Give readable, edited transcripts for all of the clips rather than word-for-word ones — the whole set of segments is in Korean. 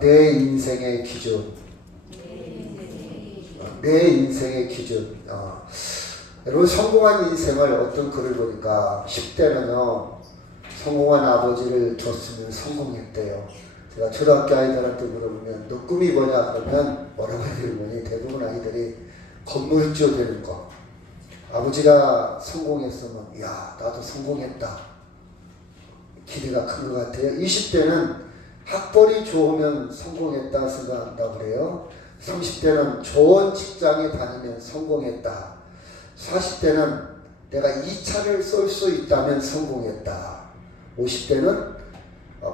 내 인생의 기준. 내 인생의 기준. 여러분, 성공한 인생을 어떤 글을 보니까 10대는요 성공한 아버지를 줬으면 성공했대요. 제가 초등학교 아이들한테 물어보면 너 꿈이 뭐냐 그러면 뭐라고 얘기하면 대부분 아이들이 건물주 되는 거. 아버지가 성공했으면 야 나도 성공했다, 기대가 큰 것 같아요. 20대는 학벌이 좋으면 성공했다 생각한다고 그래요. 30대는 좋은 직장에 다니면 성공했다. 40대는 내가 이 차를 쏠 수 있다면 성공했다. 50대는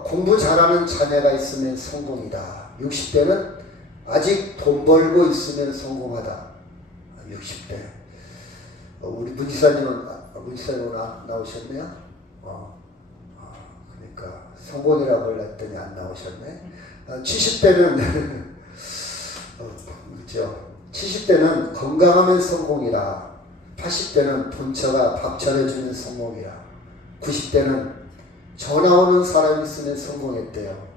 공부 잘하는 자녀가 있으면 성공이다. 60대는 아직 돈 벌고 있으면 성공하다. 60대. 우리 문지사님은 나오셨네요. 그러니까 성공이라고 했더니 안 나오셨네. 70대는 그렇죠. 70대는 건강하면 성공이라. 80대는 본처가 밥 차려주는 성공이라. 90대는 전화 오는 사람이 있으면 성공했대요.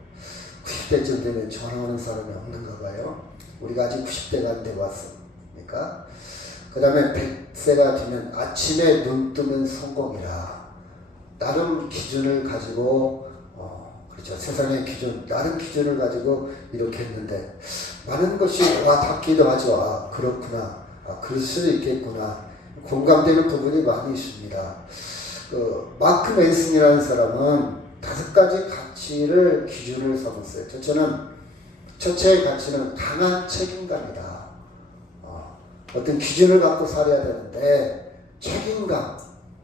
90대쯤 되면 전화 오는 사람이 없는가 봐요. 우리가 아직 90대가 안 되고 왔으니까. 그 다음에 100세가 되면 아침에 눈 뜨면 성공이라. 나름 기준을 가지고 그렇죠. 세상의 기준, 나름 기준을 가지고 이렇게 했는데 많은 것이 와 닿기도 하죠. 그렇구나. 그럴 수도 있겠구나. 공감되는 부분이 많이 있습니다. 마크 맨슨이라는 사람은 5가지 가치를 기준을 삼았어요. 첫째의 가치는 강한 책임감이다. 어떤 기준을 갖고 살아야 되는데 책임감,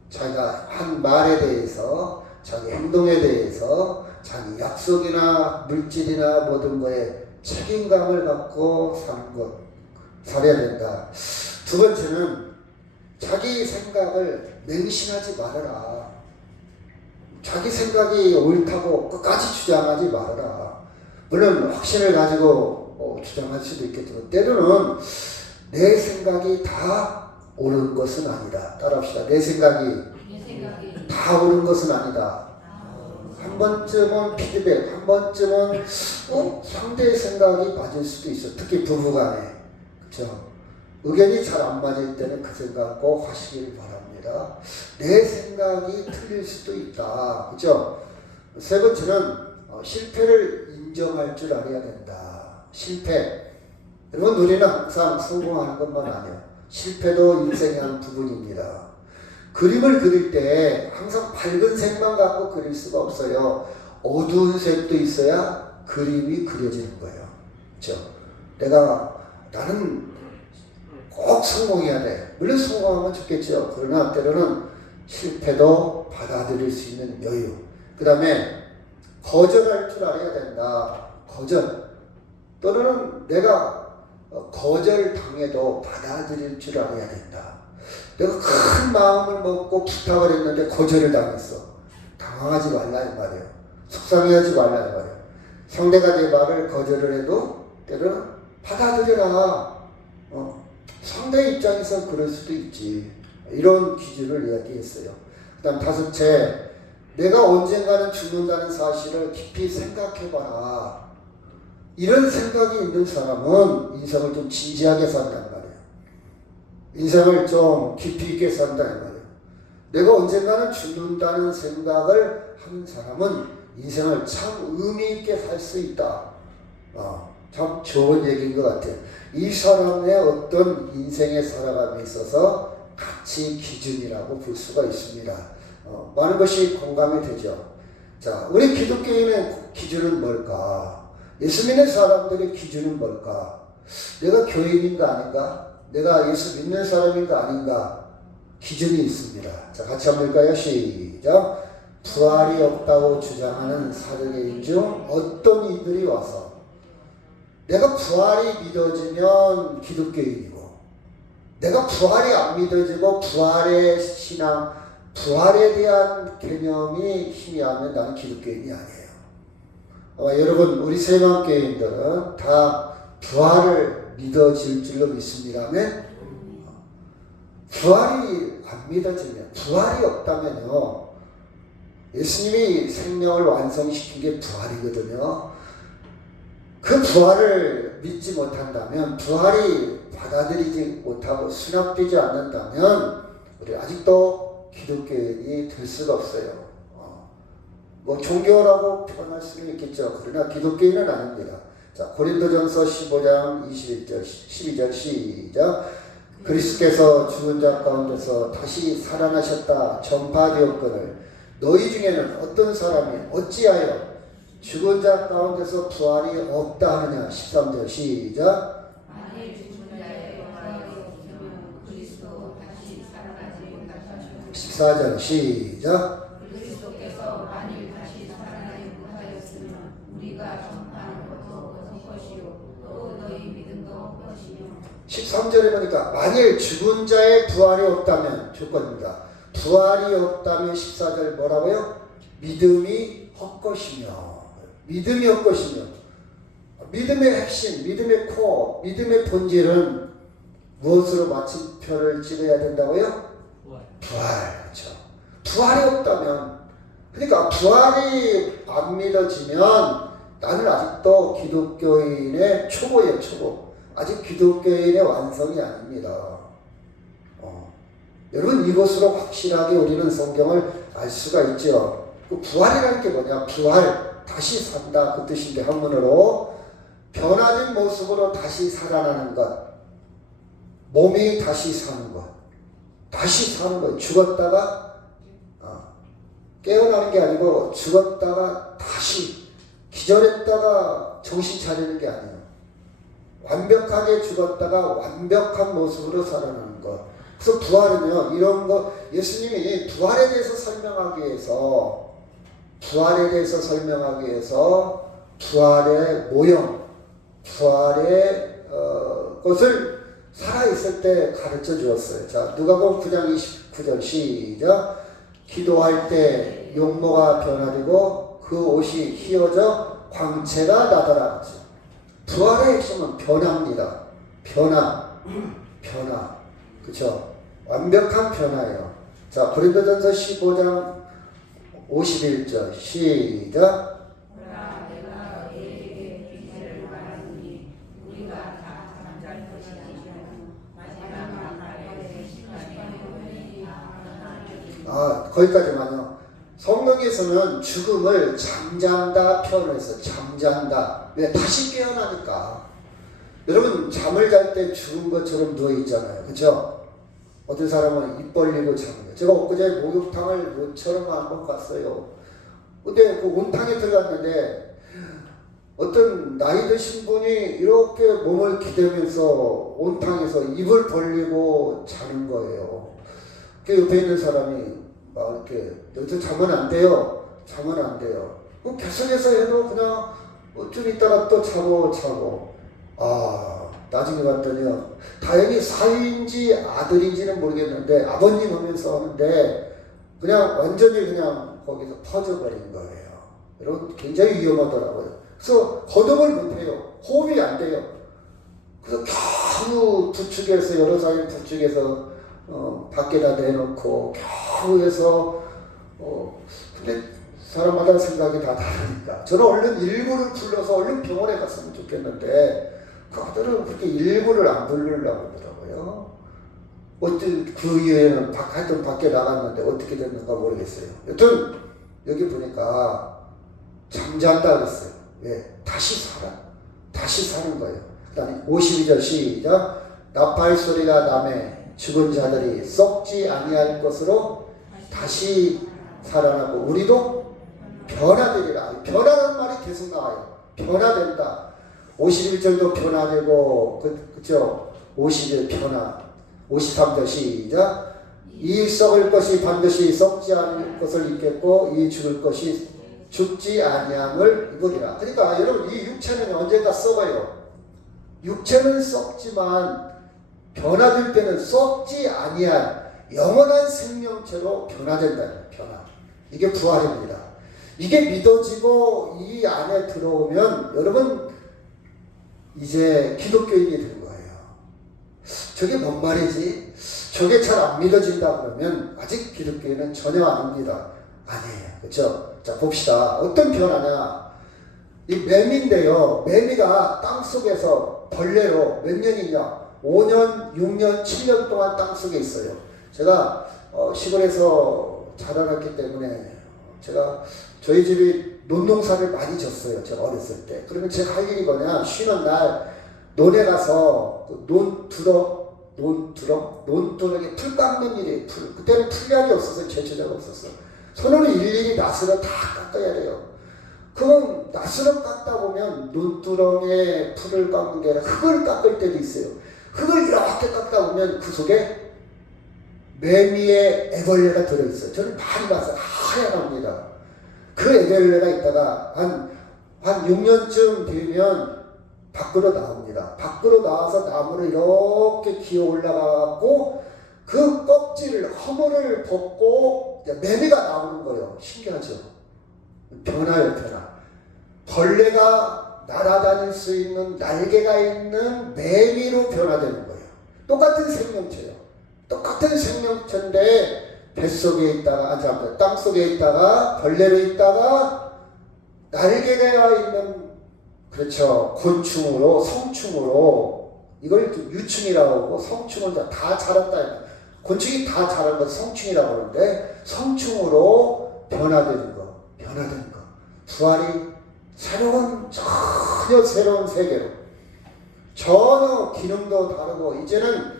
자기가 한 말에 대해서, 자기 행동에 대해서, 자기 약속이나 물질이나 모든 거에 책임감을 갖고 사는 것, 살아야 된다. 두 번째는 자기 생각을 맹신하지 말아라. 자기 생각이 옳다고 끝까지 주장하지 말아라. 물론 확신을 가지고 주장할 수도 있겠지만 때로는 내 생각이 다 옳은 것은 아니다. 따라합시다. 내 생각이 다 옳은 것은 아니다. 한 번쯤은 피드백, 한 번쯤은 상대의 생각이 맞을 수도 있어. 특히 부부간에. 그렇죠? 의견이 잘 안 맞을 때는 그 생각 꼭 하시길 바랍니다. 내 생각이 틀릴 수도 있다. 그렇죠? 세 번째는 실패를 인정할 줄 알아야 된다. 실패. 여러분, 우리는 항상 성공하는 것만 아니에요. 실패도 인생의 한 부분입니다. 그림을 그릴 때 항상 밝은 색만 갖고 그릴 수가 없어요. 어두운 색도 있어야 그림이 그려지는 거예요. 그렇죠? 나는 꼭 성공해야 돼. 물론 성공하면 좋겠죠. 그러나 때로는 실패도 받아들일 수 있는 여유. 그 다음에 거절할 줄 알아야 된다. 거절. 또는 내가 거절당해도 받아들일 줄 알아야 된다. 내가 큰 마음을 먹고 부탁을 했는데 거절을 당했어. 당황하지 말라 이 말이에요. 속상해하지 말라 이 말이에요. 상대가 내 말을 거절을 해도 때로는 받아들여라. 상대 입장에서 그럴 수도 있지. 이런 기준을 이야기했어요. 그 다음 5째, 내가 언젠가는 죽는다는 사실을 깊이 생각해봐라. 이런 생각이 있는 사람은 인생을 좀 진지하게 산단 말이에요. 인생을 좀 깊이 있게 산다는 말이에요. 내가 언젠가는 죽는다는 생각을 하는 사람은 인생을 참 의미 있게 살 수 있다. 참 좋은 얘기인 것 같아요. 이 사람의 어떤 인생의 살아감에 있어서 가치 기준이라고 볼 수가 있습니다. 많은 것이 공감이 되죠. 자, 우리 기독교인의 기준은 뭘까? 예수 믿는 사람들의 기준은 뭘까? 내가 교인인가 아닌가? 내가 예수 믿는 사람인가 아닌가? 기준이 있습니다. 자, 같이 한번 볼까요? 시작. 부활이 없다고 주장하는 사도계인 중 어떤 이들이 와서 내가 부활이 믿어지면 기독교인이고, 내가 부활이 안 믿어지고 부활의 신앙, 부활에 대한 개념이 희미하면 나는 기독교인이 아니에요. 여러분, 우리 세방교인들은 다 부활을 믿어질 줄로 믿습니다만, 부활이 안 믿어지면, 부활이 없다면요, 예수님이 생명을 완성시킨 게 부활이거든요. 부활을 믿지 못한다면, 부활이 받아들이지 못하고 수납되지 않는다면 우리 아직도 기독교인이 될 수가 없어요. 뭐 종교라고 표현할 수는 있겠죠. 그러나 기독교인은 아닙니다. 자, 고린도전서 15장 21절 12절 시작. 그리스도께서 죽은 자 가운데서 다시 살아나셨다 전파되었거늘 너희 중에는 어떤 사람이 어찌하여 죽은 자 가운데서 부활이 없다 하느냐. 13절 시작. 만일 죽은 자의 부활이 없으면 그리스도 다시 살아나지 못하시고 14절 시작. 그리스도께서 만일 다시 살아나지 못하였으면 우리가 전파하는 것도 헛것이요 또 너희 믿음도 헛것이며 13절에 보니까 만일 죽은 자의 부활이 없다면 조건입니다. 부활이 없다면 14절 뭐라고요? 믿음이 헛것이며. 믿음이 헛것이며. 믿음의 핵심, 믿음의 코어, 믿음의 본질은 무엇으로 마침표를 찍어야 된다고요? 부활. 그렇죠. 부활이 없다면, 그러니까 부활이 안 믿어지면 나는 아직도 기독교인의 초보예요. 초보. 아직 기독교인의 완성이 아닙니다. 여러분, 이것으로 확실하게 우리는 성경을 알 수가 있죠. 그 부활이라는 게 뭐냐? 부활, 다시 산다, 그 뜻인데 한문으로 변화된 모습으로 다시 살아나는 것, 몸이 다시 사는 것, 다시 사는 것. 죽었다가 깨어나는 게 아니고 죽었다가 다시, 기절했다가 정신 차리는 게 아니에요. 완벽하게 죽었다가 완벽한 모습으로 살아나는 것. 그래서 부활은요, 이런 거, 예수님이 부활에 대해서 설명하기 위해서 부활의 모형, 부활의 것을 살아있을 때 가르쳐 주었어요. 자, 누가복음 9장 29절 시작. 기도할 때 용모가 변화되고 그 옷이 휘어져 광채가 나더라. 부활의 핵심은 변화입니다. 변화. 그쵸? 완벽한 변화예요. 자, 고린도전서 15장 51절 시작. 내가 너희에게 비밀을 말하노니 우리가 다 잠잘 것이 아니라 마지막 날에 시간이 오리니. 거기까지만요. 성경에서는 죽음을 잠잔다 표현해서 잠잔다. 왜? 다시 깨어나니까. 여러분, 잠을 잘 때 죽은 것처럼 누워있잖아요. 그죠? 어떤 사람은 입 벌리고 자는 거예요. 제가 엊그제 목욕탕을 모처럼 한번 갔어요. 근데 그 온탕에 들어갔는데 어떤 나이 드신 분이 이렇게 몸을 기대면서 온탕에서 입을 벌리고 자는 거예요. 그 옆에 있는 사람이 막 이렇게 여기서 자면 안 돼요. 계속해서 해도 그냥 좀 있다가 또 자고. 나중에 봤더니요, 다행히 사위인지 아들인지는 모르겠는데 아버님 하면서 하는데 그냥 완전히 그냥 거기서 퍼져버린 거예요. 여러분, 굉장히 위험하더라고요. 그래서 거듭을 못해요. 호흡이 안 돼요. 그래서 겨우 부축해서, 여러 사람이 부축해서 밖에다 내놓고 겨우 해서 근데 사람마다 생각이 다 다르니까 저는 얼른 119를 불러서 얼른 병원에 갔으면 좋겠는데 그 아들은 그렇게 119를 안 부르려고 하더라고요. 어쨌든 그 이후에는 하여튼 밖에 나갔는데 어떻게 됐는가 모르겠어요. 여튼 여기 보니까 잠잔다 그랬어요. 왜? 다시 사는 거예요. 그다음에 52절 시작. 나팔 소리가 나매 죽은 자들이 썩지 아니할 것으로 다시 살아나고 우리도 변화되리라. 변화라는 말이 계속 나와요. 변화된다. 51절도 변화되고, 그쵸? 52절 변화. 53절 시작. 이 썩을 것이 반드시 썩지 않을 것을 입겠고, 이 죽을 것이 죽지 아니함을 입으리라. 그러니까 여러분, 이 육체는 언젠가 썩어요. 육체는 썩지만, 변화될 때는 썩지 아니한 영원한 생명체로 변화된다. 변화. 이게 부활입니다. 이게 믿어지고 이 안에 들어오면 여러분 이제 기독교인이 된 거예요. 저게 뭔 말이지? 저게 잘 안 믿어진다 그러면 아직 기독교인은 전혀 아닙니다. 아니에요. 그렇죠? 자, 봅시다. 어떤 변화냐? 이 매미인데요. 매미가 땅속에서 벌레로 몇 년이냐? 5년, 6년, 7년 동안 땅속에 있어요. 제가 시골에서 자라났기 때문에 제가 저희 집이 논농사를 많이 졌어요. 제가 어렸을 때. 그러면 제가 할 일이 뭐냐? 쉬는 날 논에 가서 논두렁에 풀 깎는 일이 그때는 풀약이 없어서 제초제가 없었어. 손으로 일일이 낫으로 다 깎아야 돼요. 그럼 낫으로 깎다 보면 논두렁에 풀을 깎는 게 아니라 흙을 깎을 때도 있어요. 흙을 이렇게 깎다 보면 그 속에 매미의 애벌레가 들어있어요. 저는 많이 봤어요. 하얀합니다. 그 애벌레가 있다가 한 6년쯤 되면 밖으로 나옵니다. 밖으로 나와서 나무를 이렇게 기어 올라가고 그 껍질을 허물을 벗고 매미가 나오는 거예요. 신기하죠? 변화예요, 변화. 벌레가 날아다닐 수 있는 날개가 있는 매미로 변화되는 거예요. 똑같은 생명체예요. 똑같은 생명체인데 뱃속에 있다가 땅속에 있다가 벌레로 있다가 날개가 있는 그렇죠. 곤충으로 성충으로 이걸 유충이라고 하고 성충은 다 자랐다. 곤충이 다 자란 건 성충이라고 하는데 성충으로 변화되는 거. 부활이 전혀 새로운 세계로 전혀 기능도 다르고 이제는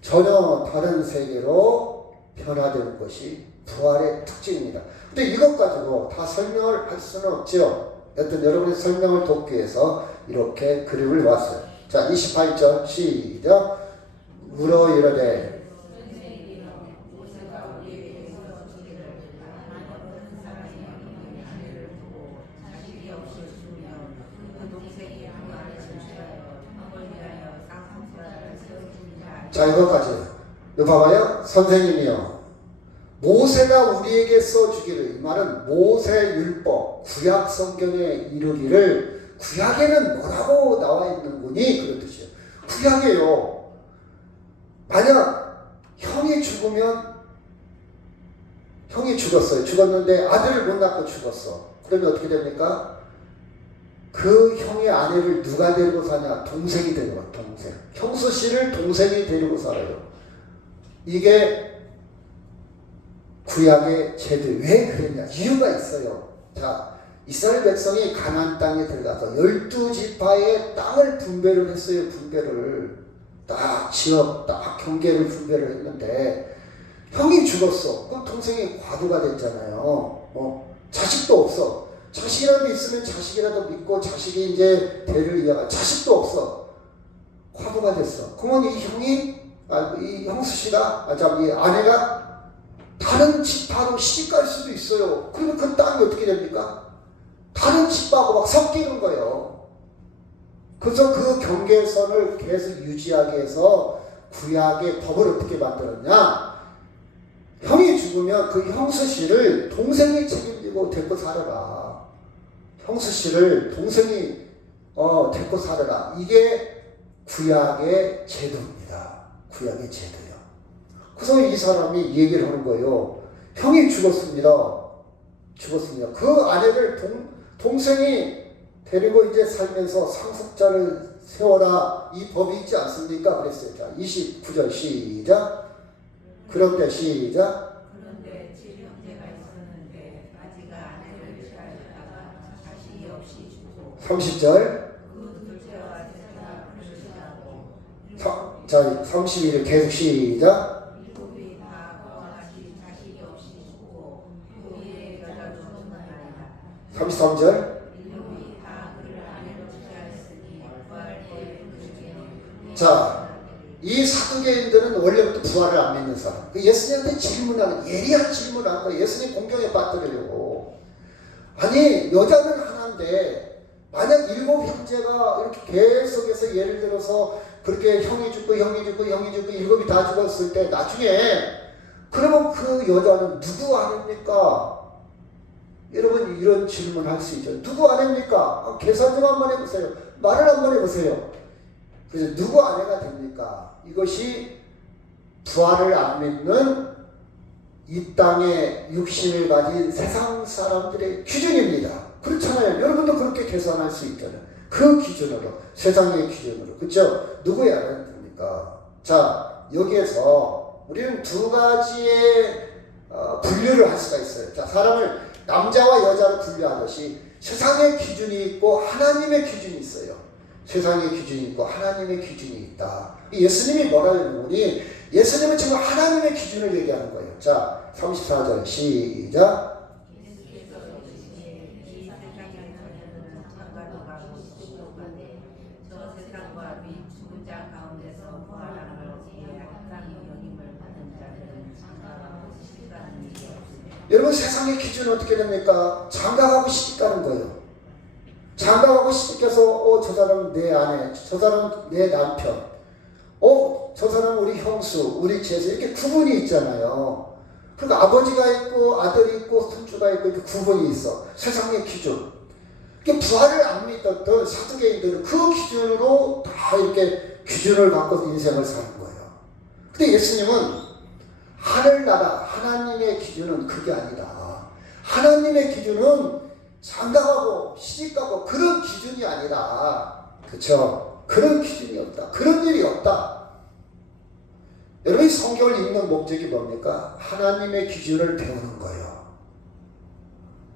전혀 다른 세계로 변화되는 것이 부활의 특징입니다. 근데 이것 가지고 다 설명을 할 수는 없죠. 여튼 여러분의 설명을 돕기 위해서 이렇게 그림을 왔어요. 자, 28절 시작. 물어 이르되 자, 이것까지. 이거 봐봐요. 선생님이요. 모세가 우리에게 써주기를, 이 말은 모세 율법, 구약 성경에 이르기를, 구약에는 뭐라고 나와 있는군이 그런 뜻이에요. 구약에요. 만약 형이 죽었어요. 죽었는데 아들을 못 낳고 죽었어. 그러면 어떻게 됩니까? 그 형의 아내를 누가 데리고 사냐? 동생이 데리고 와, 동생. 형수 씨를 동생이 데리고 살아요. 이게 구약의 제도. 왜 그랬냐? 이유가 있어요. 자, 이스라엘 백성이 가나안 땅에 들어가서 12지파의 땅을 분배를 했어요. 분배를. 딱 지역, 딱 경계를 분배를 했는데 형이 죽었어. 그럼 동생이 과부가 됐잖아요. 자식도 없어. 자식이라도 있으면 자식이라도 믿고 자식이 이제 대를 이어가. 자식도 없어. 과부가 됐어. 그러면 이 형수 씨가, 이 아내가 다른 지파로 시집갈 수도 있어요. 그러면 그 땅이 어떻게 됩니까? 다른 지파하고 막 섞이는 거예요. 그래서 그 경계선을 계속 유지하기 위해서 구약의 법을 어떻게 만들었냐? 형이 죽으면 그 형수 씨를 동생이 책임지고 데리고 살아라. 형수 씨를 동생이 데리고 살아라. 이게 구약의 제도입니다. 구약의 제도요. 그래서 이 사람이 이 얘기를 하는 거예요. 형이 죽었습니다. 그 아내를 동생이 데리고 이제 살면서 상속자를 세워라. 이 법이 있지 않습니까? 그랬어요. 자, 29절 시작. 그런데 시작. 그런데 질형제가 있었는데 아직 아내를 취하였다가 자식이 없이 죽고 30절. 그 둘째와 셋째가 그러시다고 자, 31절 계속 시작. 일곱이 다 그와 같이 자식이 없이 죽고 그 위에 여자도 없나이다. 33절. 일곱이 다 그를 아내로 취하였으니 부활의 그에게는 자, 이 사두개인들은 원래부터 부활을 안 믿는 사람. 예수님한테 예리한 질문을 한 거예요. 예수님 공경에 빠뜨리려고. 아니, 여자는 하나인데 만약 7 형제가 이렇게 계속해서 예를 들어서 그렇게 형이 죽고 7이 다 죽었을 때 나중에 그러면 그 여자는 누구 아닙니까? 여러분 이런 질문 할 수 있죠. 누구 아닙니까? 계산 좀 한번 해보세요. 말을 한번 해보세요. 그래서 누구 아내가 됩니까? 이것이 부활을 안 믿는 이 땅에 육신을 가진 세상 사람들의 기준입니다. 그렇잖아요. 여러분도 그렇게 계산할 수 있잖아요. 그 기준으로, 세상의 기준으로. 그렇죠? 누구의 알아야 됩니까? 자, 여기에서 우리는 두 가지의 분류를 할 수가 있어요. 자, 사람을 남자와 여자로 분류하듯이 세상의 기준이 있고 하나님의 기준이 있어요. 세상의 기준이 있고 하나님의 기준이 있다. 예수님이 뭐라고 했느니 예수님은 지금 하나님의 기준을 얘기하는 거예요. 자, 34절 시작. 여러분, 세상의 기준은 어떻게 됩니까? 장가가고 싶다는 거예요. 장가가고 싶어서 저 사람은 내 아내, 저 사람은 내 남편, 저 사람은 우리 형수, 우리 제자, 이렇게 구분이 있잖아요. 그러니까 아버지가 있고 아들이 있고 손주가 있고 이렇게 구분이 있어. 세상의 기준. 부활을 안 믿었던 사두개인들은 그 기준으로 다 이렇게 기준을 갖고 인생을 사는 거예요. 근데 예수님은 하늘나라 하나님의 기준은 그게 아니다. 하나님의 기준은 장가가고 시집가고 그런 기준이 아니라, 그렇죠? 그런 기준이 없다. 그런 일이 없다. 여러분이 성경을 읽는 목적이 뭡니까? 하나님의 기준을 배우는 거예요.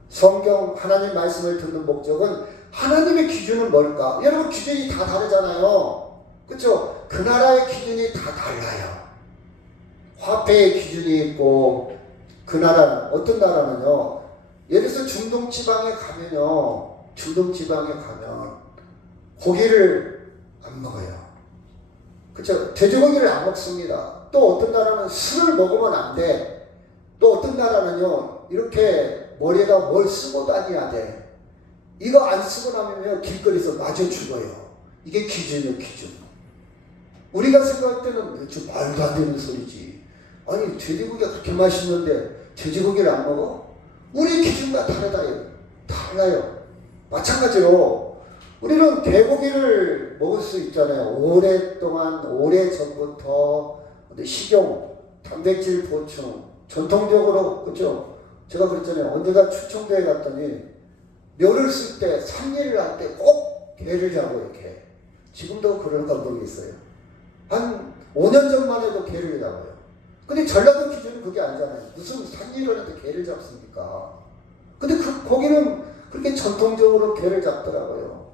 성경 하나님 말씀을 듣는 목적은 하나님의 기준은 뭘까? 여러분, 기준이 다 다르잖아요. 그렇죠? 그 나라의 기준이 다 달라요. 화폐의 기준이 있고, 그 나라는, 어떤 나라는요, 예를 들어서 중동 지방에 가면요, 중동 지방에 가면 고기를 안 먹어요. 그렇죠? 돼지고기를 안 먹습니다. 또 어떤 나라는 술을 먹으면 안 돼. 또 어떤 나라는요, 이렇게 머리에다 뭘 쓰고 다녀야 돼. 이거 안 쓰고 나면 길거리에서 맞아 죽어요. 이게 기준이에요, 기준. 우리가 생각할 때는 좀 말도 안 되는 소리지. 아니, 돼지고기가 그렇게 맛있는데 돼지고기를 안 먹어? 우리 기준과 다르다요. 달라요. 마찬가지로 우리는 개고기를 먹을 수 있잖아요. 오랫동안, 오래전부터 식용, 단백질 보충, 전통적으로, 그죠? 제가 그랬잖아요. 언제가 충청도에 갔더니 묘를 쓸 때, 삼리를 할 때 꼭 개를 잡고 이렇게. 지금도 그런가 모르겠어요. 한 5년 전만 해도 개를 잡아요. 근데 전라도 기준은 그게 아니잖아요. 무슨 산일을 하는데 개를 잡습니까? 근데 그 거기는 그렇게 전통적으로 개를 잡더라고요.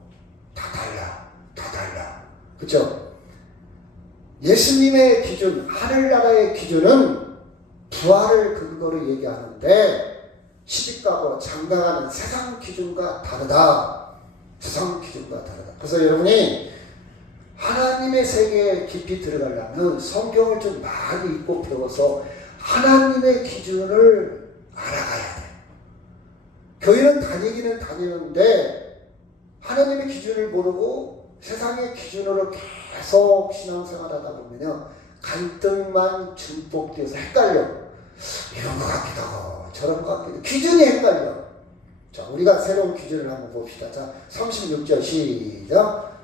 다 달라. 다 달라. 그쵸? 예수님의 기준, 하늘나라의 기준은 부활을 근거로 얘기하는데 시집가고 장가가는 세상 기준과 다르다. 세상 기준과 다르다. 그래서 여러분이 하나님의 세계에 깊이 들어가려면 성경을 좀 많이 읽고 배워서 하나님의 기준을 알아가야 돼. 교회는 다니기는 다니는데 하나님의 기준을 모르고 세상의 기준으로 계속 신앙생활 하다 보면요, 간등만 증폭돼서 헷갈려. 이런 것 같기도 하고 저런 것 같기도 하고 기준이 헷갈려. 자, 우리가 새로운 기준을 한번 봅시다. 자, 36절 시작.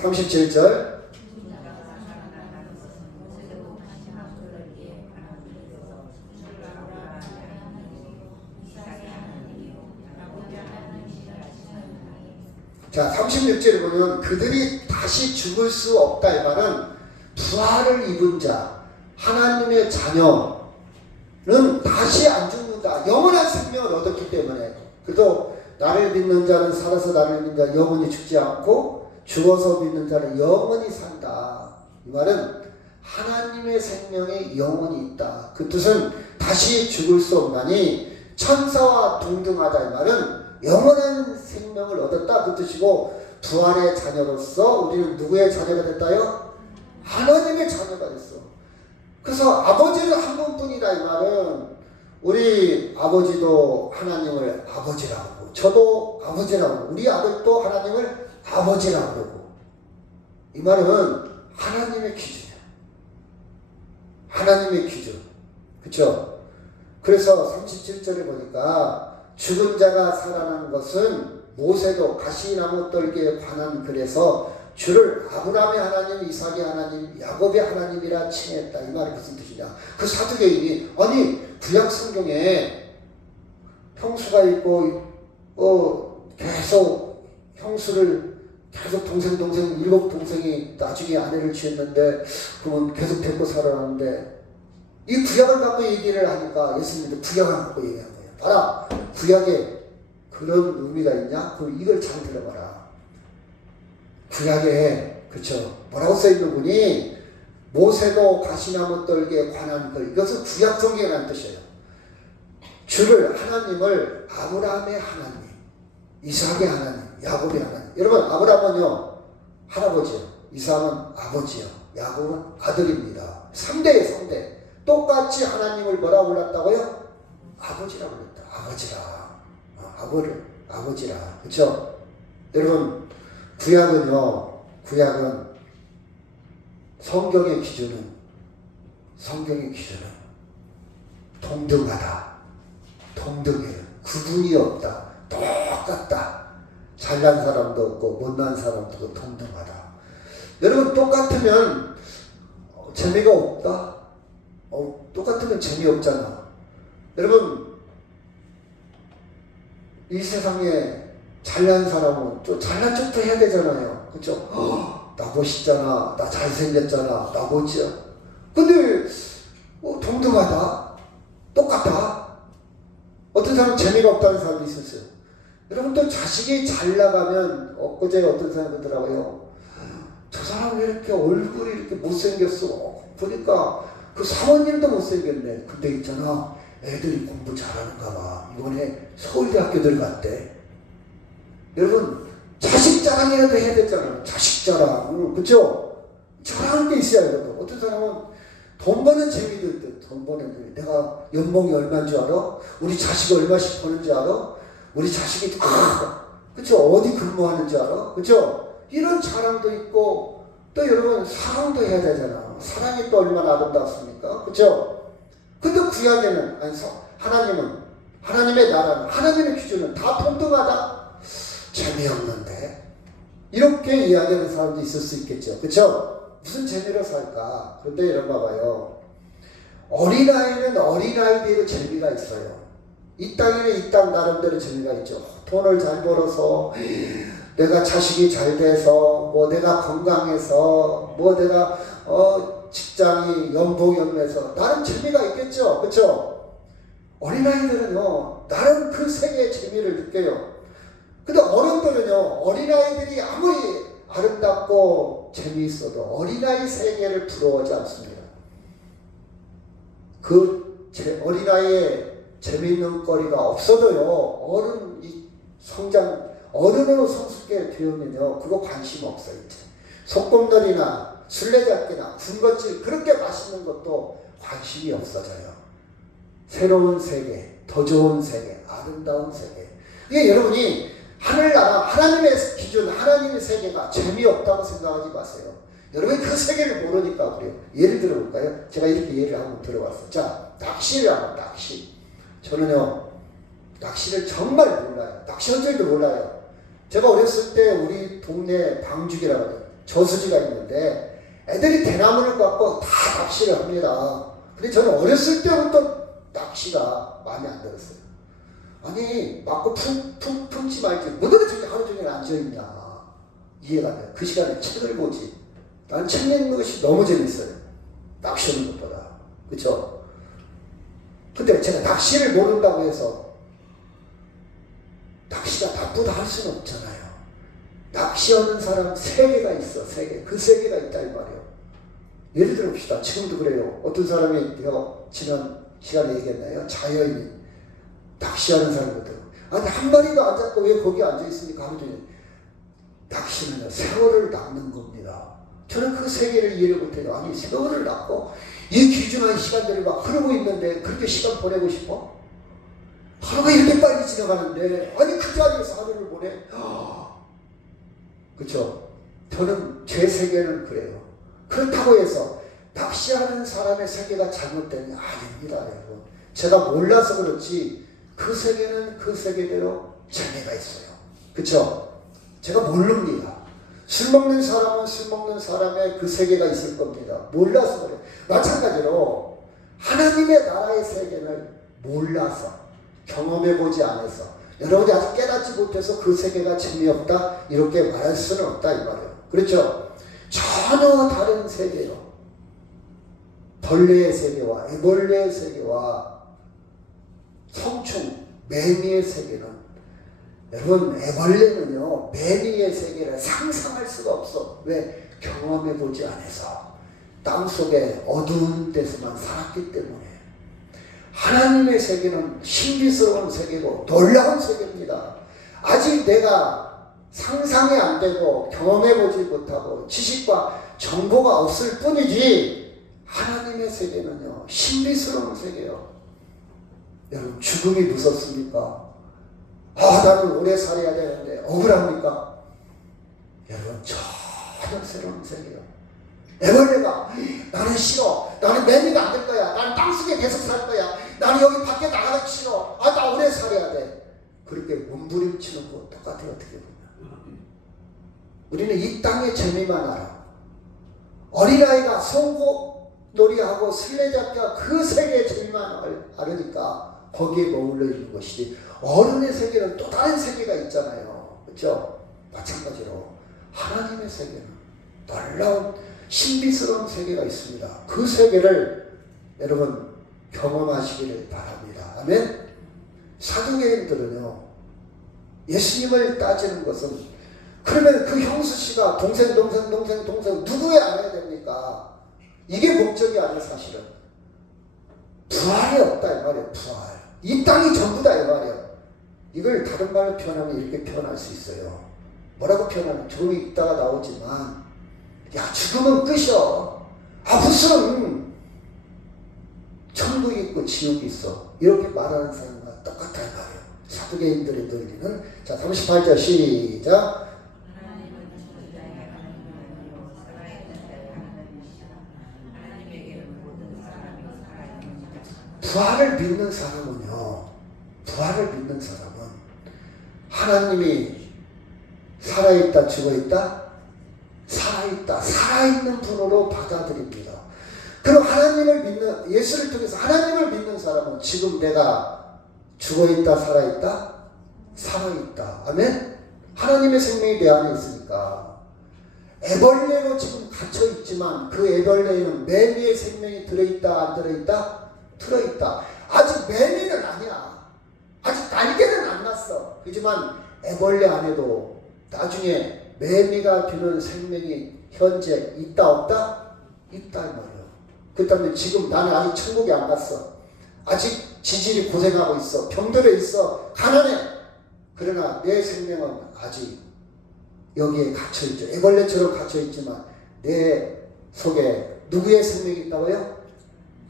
37절. 자, 36절에 보면 그들이 다시 죽을 수 없다. 이 말은 부활을 입은 자, 하나님의 자녀는 다시 안 죽는다. 영원한 생명을 얻었기 때문에. 그래도 나를 믿는 자는 살아서 나를 믿는 자 영원히 죽지 않고 죽어서 믿는 자는 영원히 산다. 이 말은 하나님의 생명에 영원히 있다. 그 뜻은 다시 죽을 수 없나니 천사와 동등하다. 이 말은 영원한 생명을 얻었다. 그 뜻이고, 부활의 자녀로서 우리는 누구의 자녀가 됐다요? 하나님의 자녀가 됐어. 그래서 아버지는 한 분뿐이다. 이 말은 우리 아버지도 하나님을 아버지라고 하고, 저도 아버지라고 하고, 우리 아들도 하나님을 아버지라고 그러고. 이 말은 하나님의 기준이야. 하나님의 기준. 그쵸? 그래서 37절에 보니까 죽은 자가 살아난 것은 모세도 가시나무 떨기에 관한 글에서 주를 아브라함의 하나님, 이삭의 하나님, 야곱의 하나님이라 칭했다. 이 말이 무슨 뜻이냐? 그 사두개인이 아니 구약 성경에 형수가 있고 계속 형수를 계속 동생 일곱 동생이 나중에 아내를 취했는데 그러면 계속 데리고 살아나는데 이 구약을 갖고 얘기를 하니까 예수님도 구약을 갖고 얘기한 거예요. 봐라, 구약에 그런 의미가 있냐? 그럼 이걸 잘 들어봐라. 구약에 그쵸 뭐라고 써있는 분이 모세도 가시나무 떨기에 관한 글, 이것은 구약 성경이라는 뜻이에요. 주를 하나님을 아브라함의 하나님, 이삭의 하나님, 야곱의 하나님. 여러분 아브라함은요 할아버지요, 이삭은 아버지요, 야곱은 아들입니다. 3대예요 3대. 똑같이 하나님을 뭐라 불렀다고요? 아버지라고 불렀다. 아버지라. 그쵸? 여러분 구약은 성경의 기준은 동등해요. 구분이 없다. 똑같다. 잘난 사람도 없고 못난 사람도 동등하다. 여러분 똑같으면 재미가 없다? 똑같으면 재미없잖아. 여러분 이 세상에 잘난 사람은 좀 잘난 척도 해야 되잖아요. 그쵸? 나 멋있잖아, 나 잘생겼잖아, 나 멋지야. 근데 동등하다, 똑같다. 어떤 사람은 재미가 없다는 사람도 있었어요. 여러분 또 자식이 잘 나가면 엊그제 어떤 사람이 그러더라고요. 저 사람 왜 이렇게 얼굴이 이렇게 못생겼어? 보니까 그 사모님도 못생겼네. 근데 있잖아, 애들이 공부 잘하는가 봐. 이번에 서울대학교 들어갔대. 여러분 자식 자랑이라도 해야 되잖아요. 자식 자랑. 그쵸? 자랑할 게 있어야 돼요. 어떤 사람은 돈 버는 재미도 있대. 돈 버는 재미. 내가 연봉이 얼마인 줄 알아? 우리 자식이 얼마씩 버는지 알아? 우리 자식이 그쵸? 어디 근무하는지 알아? 그쵸? 이런 자랑도 있고 또 여러분 사랑도 해야 되잖아. 사랑이 또 얼마나 아름답습니까? 그쵸? 근데 구약에는 하나님의 나라는 하나님의 기준은 다 동등하다? 재미없는데 이렇게 이야기하는 사람도 있을 수 있겠죠. 그쵸? 무슨 재미로 살까? 그런데 이런 봐봐요. 어린아이는 어린아이대로 재미가 있어요. 이 땅에는 이 땅 나름대로 재미가 있죠. 돈을 잘 벌어서 내가 자식이 잘 돼서 내가 건강해서 내가 직장이 연봉이 오면서 나름 재미가 있겠죠. 그쵸? 어린아이들은요 나름 그 세계의 재미를 느껴요. 근데 어른들은요 어린아이들이 아무리 아름답고 재미있어도 어린아이 세계를 부러워하지 않습니다. 어린아이의 재미있는 거리가 없어도요 어른으로 성숙하게 되면요 그거 관심 없어요. 이제 소꿉놀이나 술래잡기나 군것질 그렇게 맛있는 것도 관심이 없어져요. 새로운 세계, 더 좋은 세계, 아름다운 세계. 이게 여러분이 하늘나라 하나님의 기준, 하나님의 세계가 재미없다고 생각하지 마세요. 여러분이 그 세계를 모르니까 그래요. 예를 들어볼까요? 제가 이렇게 예를 한번 들어봤어요. 자, 낚시를 하면 낚시. 저는요 낚시를 정말 몰라요. 낚시 한 줄도 몰라요. 제가 어렸을 때 우리 동네 방죽이라고 해요. 저수지가 있는데 애들이 대나무를 갖고 다 낚시를 합니다. 근데 저는 어렸을 때부터 낚시가 마음에 안 들었어요. 아니 맞고 품지 말지 뭐들 저기 하루 종일 앉아있냐. 이해가 안 돼요. 그 시간에 책을 보지. 난 책 읽는 것이 너무 재밌어요. 낚시하는 것보다. 그쵸? 근데 제가 낚시를 모른다고 해서 낚시가 나쁘다 할 수는 없잖아요. 낚시하는 사람 세계가 있어. 세계. 그 세계가 있다 이 말이에요. 예를 들어 봅시다. 지금도 그래요. 어떤 사람이 내가 지난 시간에 얘기했나요? 자연인 낚시하는 사람거든. 아니 한 마리도 안 잡고 왜 거기 앉아있습니까? 하루 종일. 낚시는 세월을 낚는 겁니다. 저는 그 세계를 이해를 못해요. 아니 세월을 낚고 이 귀중한 시간들이 막 흐르고 있는데 그렇게 시간 보내고 싶어? 하루가 이렇게 빨리 지나가는데 아니 그 자리에서 하루를 보내? 그쵸? 저는 제 세계는 그래요. 그렇다고 해서 낚시하는 사람의 세계가 잘못되는 아닙니다. 여러분. 제가 몰라서 그렇지 그 세계는 그 세계대로 재미가 있어요. 그쵸? 제가 모릅니다. 술 먹는 사람은 술 먹는 사람의 그 세계가 있을 겁니다. 몰라서 그래요. 마찬가지로 하나님의 나라의 세계를 몰라서 경험해보지 않아서 여러분이 아직 깨닫지 못해서 그 세계가 재미없다 이렇게 말할 수는 없다 이 말이에요. 그렇죠? 전혀 다른 세계요. 벌레의 세계와 애벌레의 세계와 성충, 매미의 세계는, 여러분 애벌레는요 매미의 세계를 상상할 수가 없어. 왜? 경험해보지 않아서 땅속에 어두운 데서만 살았기 때문에. 하나님의 세계는 신비스러운 세계고 놀라운 세계입니다. 아직 내가 상상이 안 되고 경험해보지 못하고 지식과 정보가 없을 뿐이지 하나님의 세계는요 신비스러운 세계예요. 여러분 죽음이 무섭습니까? 나는 오래 살아야 되는데 억울합니까? 여러분 전혀 새로운 세계예요. 애벌레가 나는 싫어, 나는 매미가 안 될 거야, 나는 땅속에 계속 살 거야, 나는 여기 밖에 나가기 싫어, 나 오래 살아야 돼, 그렇게 몸부림치는 거 똑같아요. 어떻게 보면 우리는 이 땅의 재미만 알아. 어린아이가 송곳놀이하고 술래잡기와 그 세계의 재미만 알으니까 거기에 머물러 있는 것이지, 어른의 세계는 또 다른 세계가 있잖아요. 그렇죠? 마찬가지로 하나님의 세계는 놀라운 신비스러운 세계가 있습니다. 그 세계를 여러분 경험하시기를 바랍니다. 아멘. 사두개인들은요 예수님을 따지는 것은, 그러면 그 형수씨가 동생 누구에 안해야 됩니까? 이게 목적이 아니에요. 사실은 부활이 없다 이 말이에요. 부활. 이 땅이 전부다 이 말이에요. 이걸 다른 말로 표현하면 이렇게 표현할 수 있어요. 뭐라고 표현하면 조금 있다가 나오지만, 야 죽음은 끝이야, 무슨 천국이 있고 지옥이 있어, 이렇게 말하는 사람과 똑같아 이 말이에요. 사두개인들의 논리는. 자 38절 시작. 부활을 믿는 사람은요, 부활을 믿는 사람은 하나님이 살아있다 죽어있다 살아있다 살아있는 분으로 받아들입니다. 그럼 하나님을 믿는, 예수를 통해서 하나님을 믿는 사람은 지금 내가 죽어있다 살아있다 살아있다. 아멘. 하나님의 생명이 내 안에 있으니까. 애벌레로 지금 갇혀있지만 그 애벌레에는 매미의 생명이 들어있다 안 들어있다? 들어있다. 아직 매미는 아니야. 아직 날개는 안 났어. 그렇지만 애벌레 안에도 나중에 매미가 주는 생명이 현재 있다 없다? 있다 이 말이에요. 그렇다면 지금 나는 아직 천국에 안 갔어. 아직 지질이 고생하고 있어. 병들어 있어. 가난해. 그러나 내 생명은 아직 여기에 갇혀있죠. 애벌레처럼 갇혀있지만 내 속에 누구의 생명이 있다고요?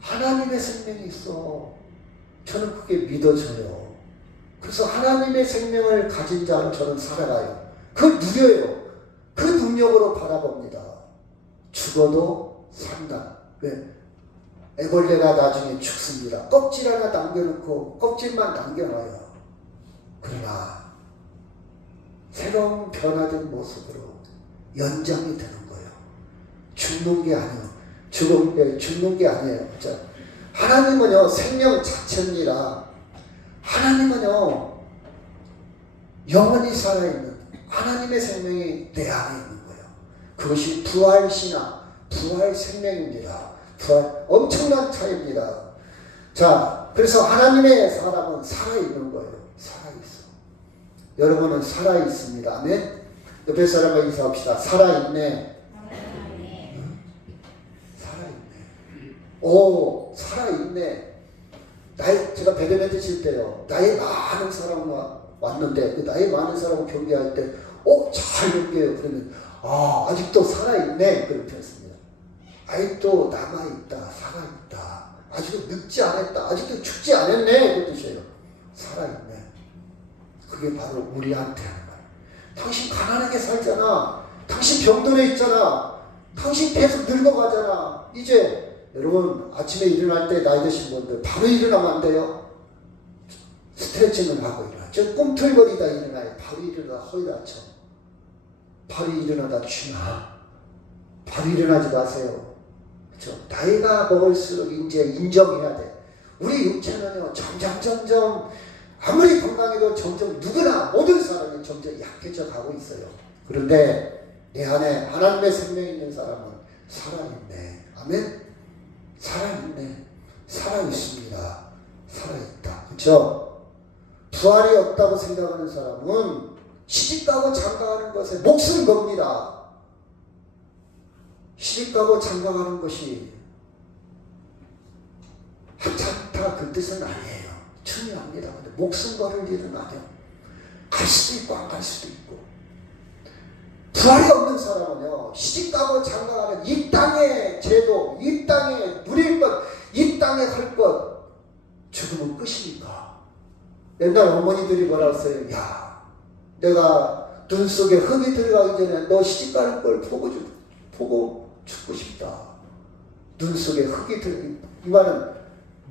하나님의 생명이 있어. 저는 그게 믿어져요. 그래서 하나님의 생명을 가진 자는 저는 살아가요. 그걸 누려요. 그 능력으로 바라봅니다. 죽어도 산다. 왜? 애벌레가 나중에 죽습니다. 껍질 하나 남겨놓고 껍질만 남겨놔요. 그러나 새로운 변화된 모습으로 연장이 되는 거예요. 죽는 게 아니에요. 죽는 게 아니에요. 자, 하나님은요 생명 자체입니다. 하나님은요 영원히 살아있는 하나님의 생명이 내 안에 있는 거예요. 그것이 부활신앙, 부활 생명입니다. 부활, 엄청난 차이입니다. 자, 그래서 하나님의 사람은 살아있는 거예요. 살아있어. 여러분은 살아있습니다. 아멘. 옆에 사람과 인사합시다. 살아있네. 살아있네. 오, 살아있네. 제가 배변에 드실 때요, 나이 많은 사람과 왔는데 그 나이 많은 사람을 경계할 때 잘 느껴요. 그러면 아직도 살아있네 그렇게 했습니다. 아직도 남아있다, 살아있다, 아직도 늙지 않았다, 아직도 죽지 않았네 그 뜻이에요. 살아있네. 그게 바로 우리한테 하는 거예요. 당신 가난하게 살잖아, 당신 병들어 있잖아, 당신 계속 늙어가잖아. 이제 여러분 아침에 일어날 때 나이 드신 분들 바로 일어나면 안 돼요. 스트레칭을 하고 일어나. 저 꿈틀거리다 일어나요. 바로 일어나 허리 다쳐. 바로 일어나다 주나 바로 일어나지 마세요. 그렇죠? 나이가 먹을수록 이제 인정해야 돼. 우리 육체는요 점점 아무리 건강해도 점점 누구나 모든 사람이 점점 약해져 가고 있어요. 그런데 내 안에 하나님의 생명이 있는 사람은 살아있네. 아멘. 살아있네. 살아있습니다. 살아있다. 그렇죠? 부활이 없다고 생각하는 사람은 시집가고 장가가는 것에 목숨을 겁니다. 시집가고 장가가는 것이 하찮다 그 뜻은 아니에요. 중요합니다. 근데 목숨 걸을 일은 아니에요. 갈 수도 있고 안 갈 수도 있고. 부활이 없는 사람은요 시집가고 장가가는 이 땅의 제도, 이 땅에 누릴 것, 이 땅에 할 것 죽으면 끝이니까. 옛날 어머니들이 뭐라 했어요? 야, 내가 눈 속에 흙이 들어가기 전에 너 시집가는 걸 보고 죽고 싶다. 눈 속에 흙이 이 말은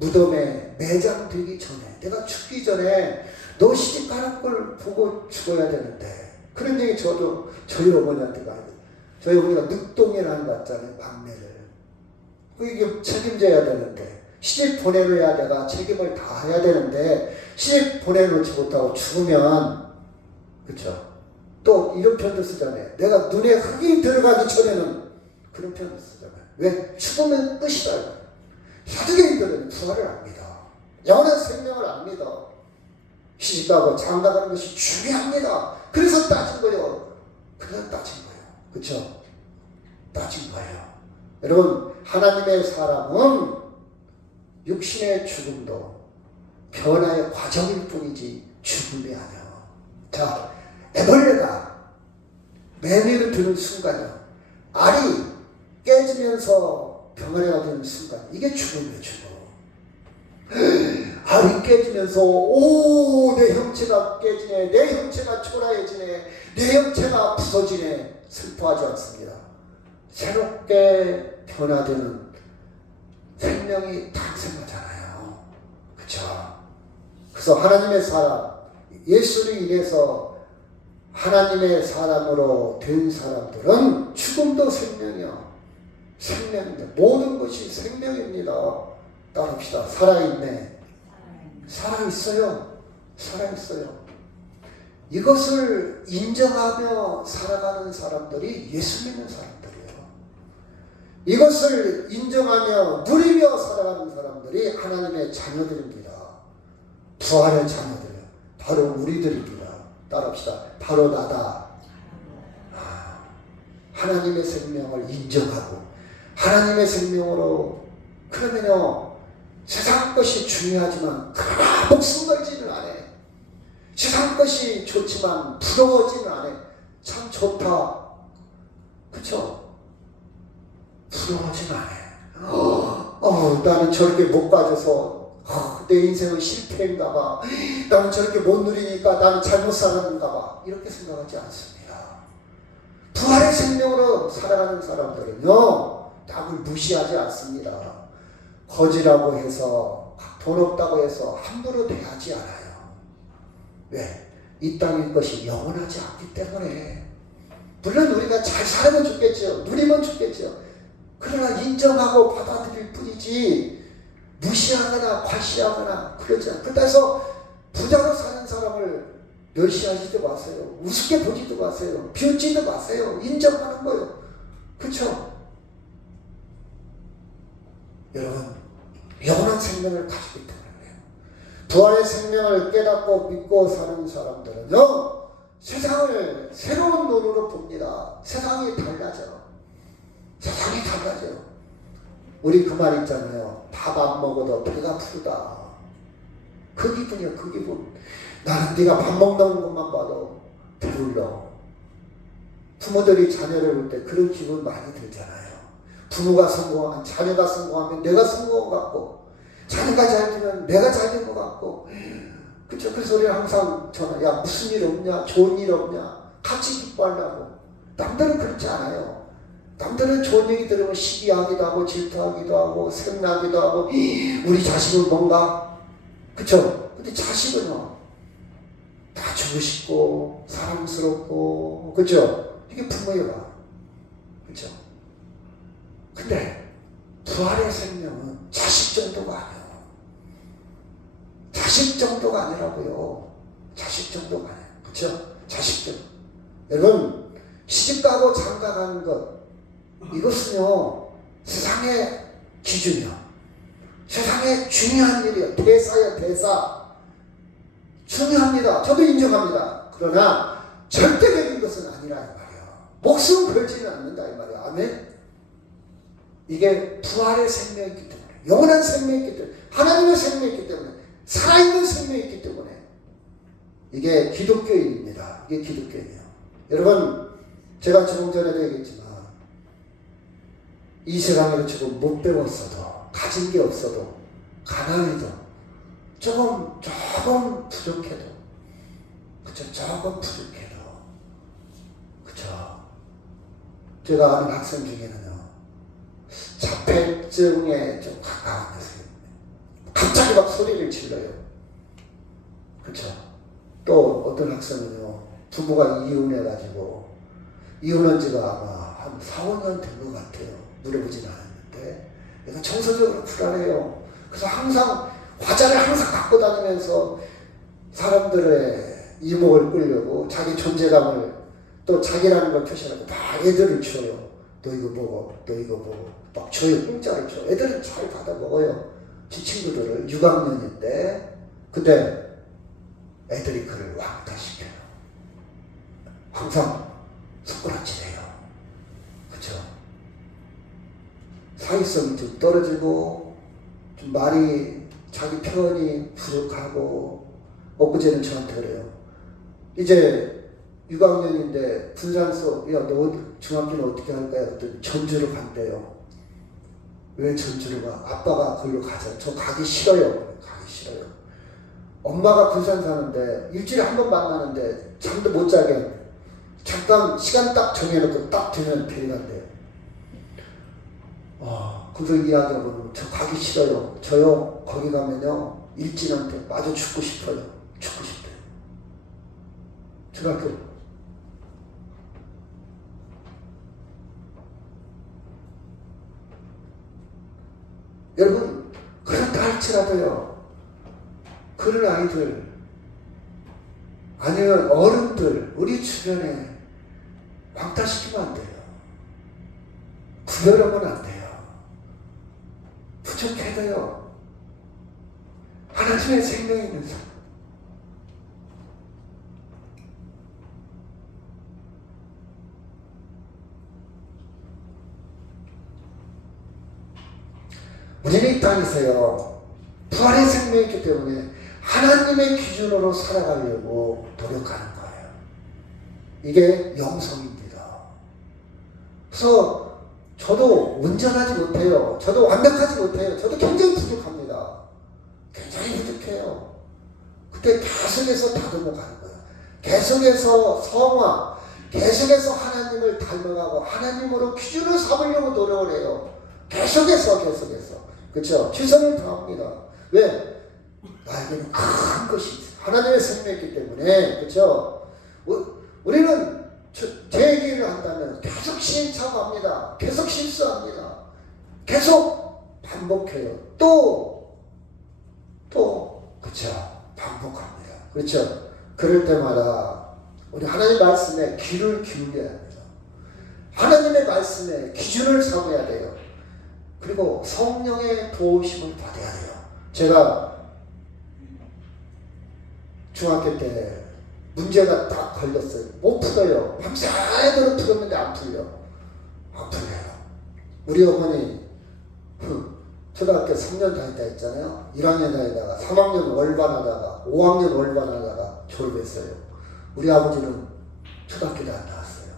무덤에 매장되기 전에, 내가 죽기 전에 너 시집가는 걸 보고 죽어야 되는데. 그런 얘기 저도 저희 어머니한테 가요. 저희 어머니가 늑동이라는 거 같잖아요. 막내를. 이게 책임져야 되는데 시집 보내놓아야 내가 책임을 다 해야 되는데 시집 보내놓지 못하고 죽으면, 그렇죠? 또 이런 편도 쓰잖아요. 내가 눈에 흙이 들어가기 전에는 그런 편도 쓰잖아요. 왜? 죽으면 끝이다. 사두개인들은 부활을 압니다. 영원한 생명을 압니다. 시집가고 장가가는 것이 중요합니다. 그래서 따진 거예요. 그래서 따진 거예요. 그렇죠? 따진 거예요. 여러분, 하나님의 사람은 육신의 죽음도 변화의 과정일 뿐이지 죽음이 아니야. 자, 애벌레가 매미를 드는 순간이요, 알이 깨지면서 병아리가 되는 순간, 이게 죽음이에요. 죽음. 알이 깨지면서 오, 내 형체가 깨지네, 내 형체가 초라해지네, 내 형체가 부서지네, 슬퍼하지 않습니다. 새롭게 변화되는 생명이 탄생하잖아요. 그렇죠? 그래서 하나님의 사람, 예수를 인해서 하나님의 사람으로 된 사람들은 죽음도 생명이야. 생명입니다. 모든 것이 생명입니다. 따릅시다. 살아있네. 살아있어요. 살아있어요. 이것을 인정하며 살아가는 사람들이 예수 믿는 사람들이에요. 이것을 인정하며 누리며 살아가는 사람들이 하나님의 자녀들입니다. 부활의 자녀들이에요. 바로 우리들입니다. 따릅시다. 바로 나다. 하나님의 생명을 인정하고 하나님의 생명으로, 그러면요 세상 것이 중요하지만 그러나 목숨 걸지는 않아. 세상 것이 좋지만 부러워지는 않아. 참 좋다. 그쵸? 부러워지는 않아. 나는 저렇게 못 가져서 내 인생은 실패인가 봐. 나는 저렇게 못 누리니까 나는 잘못 살았는가 봐. 이렇게 생각하지 않습니다. 부활의 생명으로 살아가는 사람들은요 남을 무시하지 않습니다. 거지라고 해서, 돈 없다고 해서 함부로 대하지 않아요. 왜? 이 땅의 것이 영원하지 않기 때문에. 물론 우리가 잘 살면 좋겠죠. 누리면 좋겠죠. 그러나 인정하고 받아들일 뿐이지 무시하거나 과시하거나 그러지 않아요. 그래서 부자로 사는 사람을 멸시하지도 마세요. 우습게 보지도 마세요. 비웃지도 마세요. 인정하는 거예요. 그렇죠? 여러분, 영원한 생명을 가지기 때문에 부활의 생명을 깨닫고 믿고 사는 사람들은요 세상을 새로운 눈으로 봅니다. 세상이 달라져. 세상이 달라져요. 우리 그 말 있잖아요. 밥 안 먹어도 배가 부르다. 그 기분이야. 그 기분. 나는 네가 밥 먹는 것만 봐도 배불러. 부모들이 자녀를 볼 때 그런 기분 많이 들잖아요. 부모가 성공하면, 자녀가 성공하면 내가 성공한 것 같고, 자녀가 잘 되면 내가 잘 된 것 같고. 그쵸? 그래서 우리는 항상 전화, 야 무슨 일 없냐, 좋은 일 없냐, 같이 기뻐하려고. 남들은 그렇지 않아요. 남들은 좋은 얘기 들으면 시기하기도 하고 질투하기도 하고 생나기도 하고 우리 자식은 뭔가, 그쵸? 근데 자식은요 다 주고 싶고 사랑스럽고, 그쵸? 이게 이게 부모의 마음. 그렇죠? 근데 부활의 생명은 자식 정도가 아니에요. 자식 정도가 아니라고요. 자식 정도가 아니에요. 그렇죠? 자식 정도. 여러분, 시집가고 장가가는 것, 이것은요 세상의 기준이요, 세상에 중요한 일이에요. 대사예요. 대사. 중요합니다. 저도 인정합니다. 그러나 절대적인 것은 아니라 이 말이에요. 목숨 걸지는 않는다 이 말이에요. 아멘. 이게 부활의 생명이기 때문에, 영원한 생명이기 때문에, 하나님의 생명이기 때문에, 살아있는 생명이기 때문에 이게 기독교인입니다. 이게 기독교인이에요. 여러분, 제가 조금 전에도 얘기했지만 이 세상에서 조금 못 배웠어도, 가진 게 없어도, 가난해도, 조금 부족해도, 그쵸? 조금 부족해도, 그쵸? 제가 아는 학생 중에는요, 자폐증에 좀 가까운 녀석입니다. 갑자기 막 소리를 질러요. 그쵸? 또 어떤 학생은요, 부모가 이혼해가지고, 이혼한 지가 아마 한 4, 5년 된 것 같아요. 물어보진 않았는데, 얘가 정서적으로 불안해요. 그래서 항상 과자를 항상 갖고 다니면서 사람들의 이목을 끌려고 자기 존재감을, 또 자기라는 걸 표시하고 막 애들을 줘요. 너 이거 먹어, 너 이거 먹어. 막 줘요. 공짜로 줘. 애들은 잘 받아 먹어요. 지 친구들을. 6학년인데. 근데 애들이 그를 왕따시켜요. 항상 손가락질해요. 그쵸? 사회성이 좀 떨어지고, 좀 말이, 자기 표현이 부족하고, 엊그제는 저한테 그래요. 이제 6학년인데 분산소, 야, 너 중학교는 어떻게 할 거야? 그랬더니 전주로 간대요. 왜 전주로 가? 아빠가 거기로 가자. 저 가기 싫어요. 가기 싫어요. 엄마가 군산 사는데 일주일에 한 번 만나는데 잠도 못 자게 잠깐 시간 딱 정해놓고 딱 되면 데려간대요. 그거 이야기하고는 저 가기 싫어요. 저요 거기 가면요 일진한테 마저 죽고 싶어요. 죽고 싶대요. 중학교. 여러분, 그렇다 할지라도요, 그런 아이들, 아니면 어른들, 우리 주변에 왕따시키면 안 돼요. 구별하면 안 돼요. 부족해도요, 하나님의 생명이 있는 사람. 우리는 이 땅에서요, 부활의 생명이 있기 때문에 하나님의 기준으로 살아가려고 노력하는 거예요. 이게 영성입니다. 그래서 저도 온전하지 못해요. 저도 완벽하지 못해요. 저도 굉장히 부족합니다. 굉장히 부족해요. 그때 계속해서 다듬어 가는 거예요. 계속해서 성화, 계속해서 하나님을 닮아가고 하나님으로 기준을 삼으려고 노력을 해요. 계속해서. 그렇죠? 최선을 다합니다. 왜? 나에게는 큰 것이 있어요. 하나님의 생명이기 때문에. 그렇죠? 우리는 제 얘기를 한다면 계속 시행착오합니다. 계속 실수합니다. 계속 반복해요. 또 그렇죠? 반복합니다. 그렇죠? 그럴 때마다 우리 하나님 말씀에 귀를 기울여야 합니다. 하나님의 말씀에 기준을 삼아야 돼요. 그리고 성령의 도우심을 받아야 돼요. 제가 중학교 때 문제가 딱 걸렸어요. 못 풀어요. 밤새도록 풀었는데 안 풀려요. 우리 어머니 초등학교 3년 다녔다 했잖아요. 1학년 다니다가 3학년 월반하다가 5학년 월반하다가 졸업했어요. 우리 아버지는 초등학교도 안 나왔어요.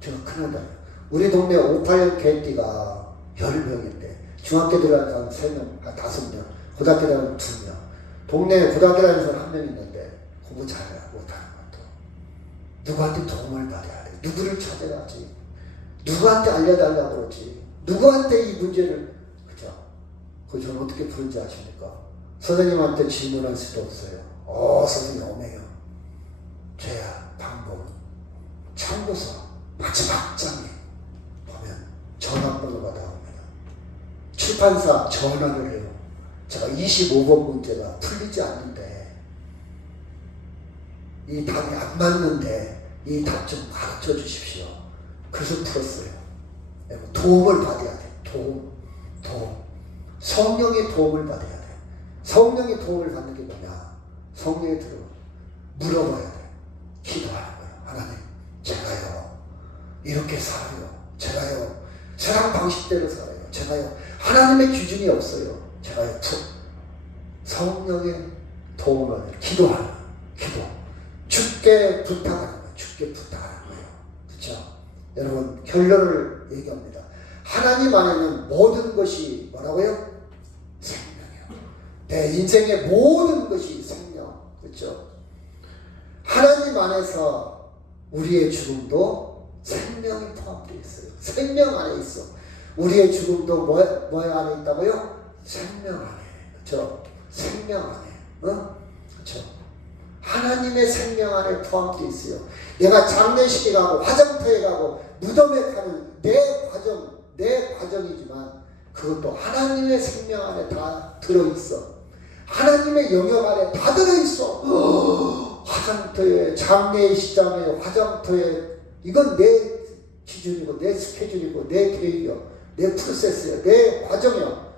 제가 큰일 나요. 우리 동네 586 개띠가 10명인데 중학교 들어가는 사람 3명, 5명, 고등학교 들어가는 2명, 동네에 고등학교 다니는 사람 1명 있는데 공부 잘 못하는 것도 누구한테 도움을 받아야 돼. 누구를 찾아가지. 누구한테 알려달라고 그러지. 누구한테 이 문제를, 그죠? 그거 저는 어떻게 푸는지 아십니까? 선생님한테 질문할 수도 없어요. 선생님 오메요. 죄야, 방법, 참고서, 마지막 장에 보면 전화번호가 나옵니다. 출판사 전화를 해요. 제가 25번 문제가 풀리지 않는데, 이 답이 안 맞는데 이 답 좀 가르쳐 주십시오. 그래서 풀었어요. 도움을 받아야 돼. 도움. 성령의 도움을 받아야 돼. 성령의 도움을 받는 게 뭐냐? 성령에 들어 물어봐야 돼. 기도하는 거예요. 하나님, 제가요 이렇게 살아요. 제가요 세상 방식대로 살아요. 제가요 하나님의 기준이 없어요. 제가요 성령의 도움을 기도하는 거예요. 기도. 주께 부탁하는 거예요. 주께 부탁하는 거예요. 그렇죠? 여러분, 결론을 얘기합니다. 하나님 안에는 모든 것이 뭐라고요? 생명이요. 내 인생의 모든 것이 생명. 그렇죠? 하나님 안에서 우리의 죽음도 생명이 포함되어 있어요. 생명 안에 있어. 우리의 죽음도 뭐 안에 있다고요? 생명 안에. 그렇죠? 생명 안에. 그렇죠? 하나님의 생명 안에 포함되어 있어요. 내가 장례식에 가고 화장터에 가고 무덤에 가는 내 과정이지만 그것도 하나님의 생명 안에 다 들어있어. 하나님의 영역 안에 다 들어있어. 화장터에, 장례식장에, 화장터에, 이건 내 기준이고 내 스케줄이고 내 계획이요, 내 프로세스요, 내 과정이요.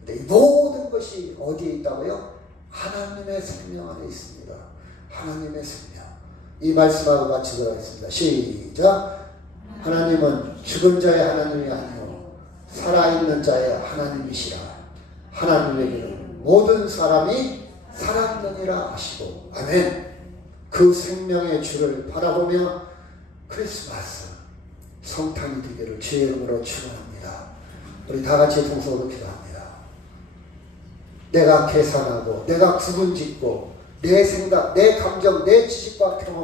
근데 이 모든 것이 어디에 있다고요? 하나님의 생명 안에 있습니다. 하나님의 생명. 이 말씀하고 마치도록 하겠습니다. 시작. 하나님은 죽은 자의 하나님이 아니요 살아있는 자의 하나님이시라. 하나님에게는 모든 사람이 살았느니라 하시고. 아멘. 그 생명의 주를 바라보며 크리스마스 성탄이 되기를 주의 이름으로 축원합니다. 우리 다 같이 동서로 기도합니다. 내가 계산하고 내가 구분짓고 내 생각, 내 감정, 내 지식과 경험